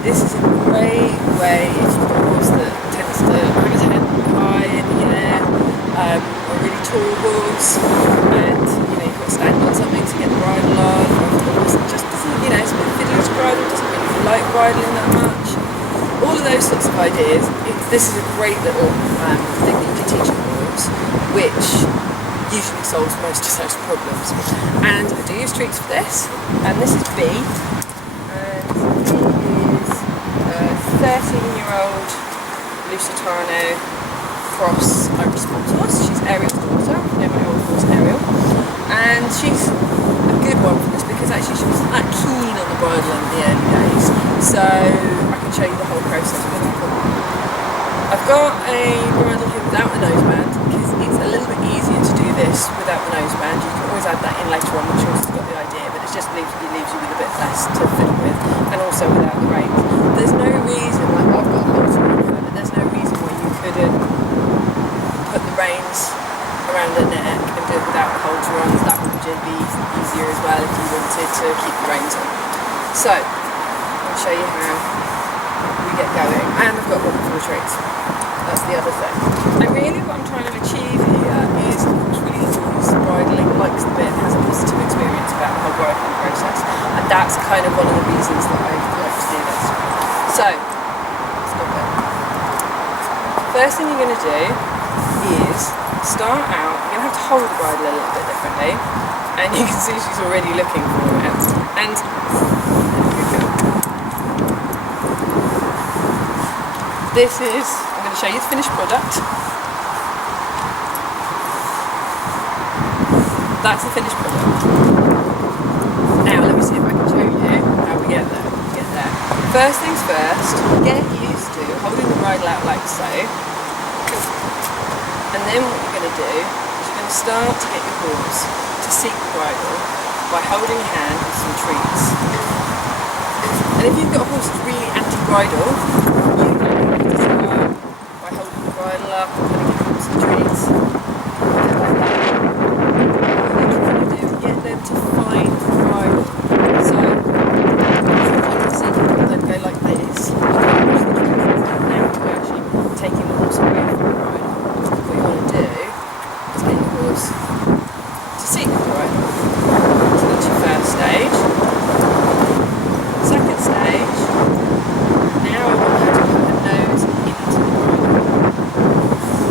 This is a great way if you've got a horse that tends to hang his head high in the air, or a really tall horse, and you've got to stand on something to get the bridle on, or if the horse just doesn't, it's a bit fiddly to bridle, doesn't really like bridling that much. All of those sorts of ideas. This is a great little thing that you can teach your horse, which usually solves most of those problems. And I do use treats for this, and this is B, and he is a 13-year-old Lusitano cross Irish sport horse. She's Ariel's daughter, my old horse Ariel, and she's a good one for this because actually she wasn't that keen on the bridle in the early days, so I can show you the whole process with her. I've got a bridle here without the noseband because it's a little bit easier to do this without the noseband. You can always add that in later on once you've got the idea, but it just leaves you with a bit less to fiddle with, and also without the reins. There's no reason, like I've got a halter on her, but there's no reason why you couldn't put the reins around her neck and do it without the halter on. That would just be easier as well if you wanted to keep the reins on. So, I'll show you how we get going, and I've got one for the treats. That's the other thing. And really what I'm trying to achieve here is the horse really enjoys bridling, likes the bit, has a positive experience about the whole bridling process, and that's kind of one of the reasons that I like to do this. So, stop it. First thing you're going to do is start out, you're going to have to hold the bridle a little bit differently, and you can see she's already looking for it. And this is, I'm going to show you the finished product. That's the finished product. Now let me see if I can show you how we get there. First things first, get used to holding the bridle out like so. And then what you're going to do is you're going to start to get your horse to seek the bridle by holding your hand with some treats. And if you've got a horse that's really anti-bridle, you can start by holding the bridle up and putting it on some treats. What you're trying to do is get them to find the bridle. So, then go like this. Now we're actually taking the horse away from the bridle. What you want to do is get your horse to seek the bridle. So that's your first stage. Second stage, now I want her to put her nose into the bridle.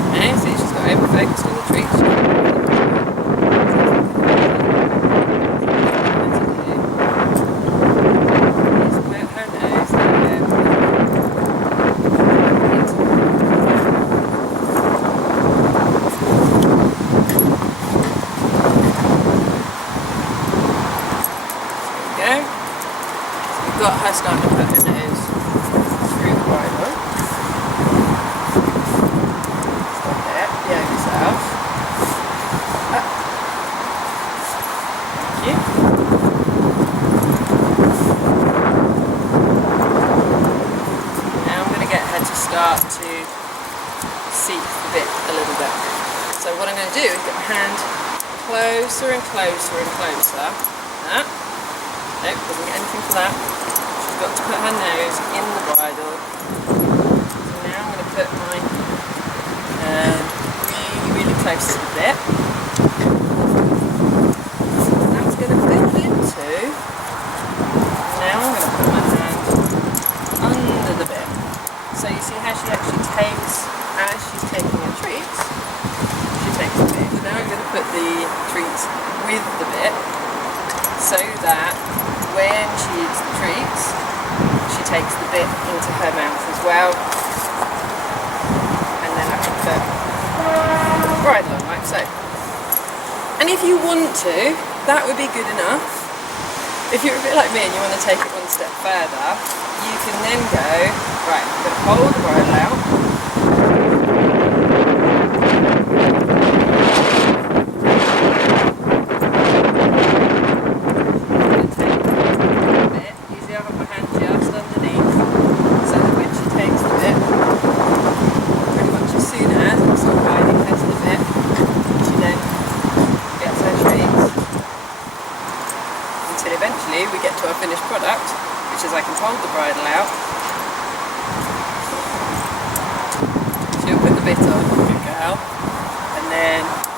Okay, see she's got over focused on the treats. Got her starting to put her nose through the bridle. Stop there, yeah, yourself. Up. Thank you. Now I'm going to get her to start to seek the bit a little bit. So what I'm going to do is get my hand closer and closer and closer. Nope, doesn't get anything for that. She's got to put her nose in the bridle. So now I'm going to put my hand really close to the bit. And that's going to build into, now I'm going to put my hand under the bit. So you see how she actually takes, as she's taking her treats, she takes the bit. So now I'm going to put the treats with the bit, so that when she eats the treats, she takes the bit into her mouth as well. And then I can put the bridle on like so. And if you want to, that would be good enough. If you're a bit like me and you want to take it one step further, you can then go, right, I'm going to hold the bridle out. Eventually we get to our finished product, which is I can hold the bridle out. out. She'll put the bit on, you get out, and then